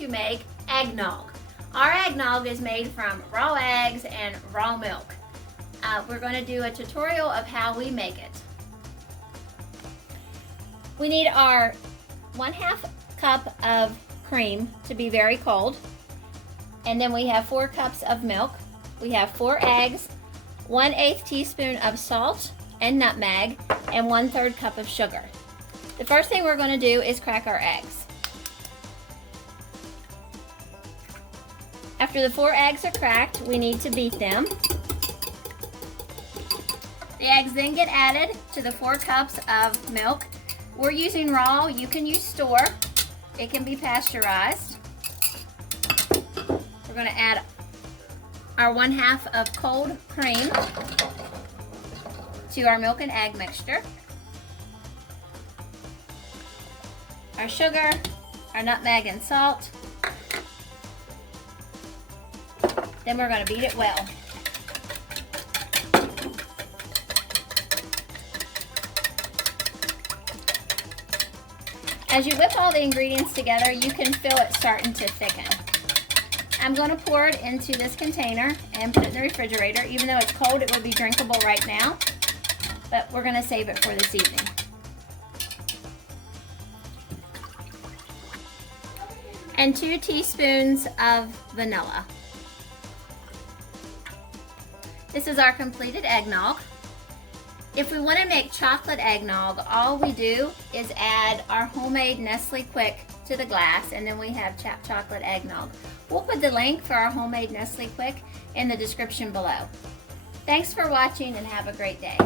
to make eggnog. Our eggnog is made from raw eggs and raw milk. We're going to do a tutorial of how we make it. We need our 1/2 cup of cream to be very cold. And then we have 4 cups of milk. We have 4 eggs, 1/8 teaspoon of salt and nutmeg, and 1/3 cup of sugar. The first thing we're going to do is crack our eggs. After the 4 eggs are cracked, we need to beat them. The eggs then get added to the 4 cups of milk. We're using raw. You can use store. It can be pasteurized. We're going to add our 1/2 of cold cream to our milk and egg mixture. Our sugar, our nutmeg and salt. Then we're going to beat it well. As you whip all the ingredients together, you can feel it starting to thicken. I'm going to pour it into this container and put it in the refrigerator. Even though it's cold, it will be drinkable right now, but we're going to save it for this evening. And 2 teaspoons of vanilla. This is our completed eggnog. If we want to make chocolate eggnog, all we do is add our homemade NESQUIK to the glass, and then we have chocolate eggnog. We'll put the link for our homemade NESQUIK in the description below. Thanks for watching and have a great day.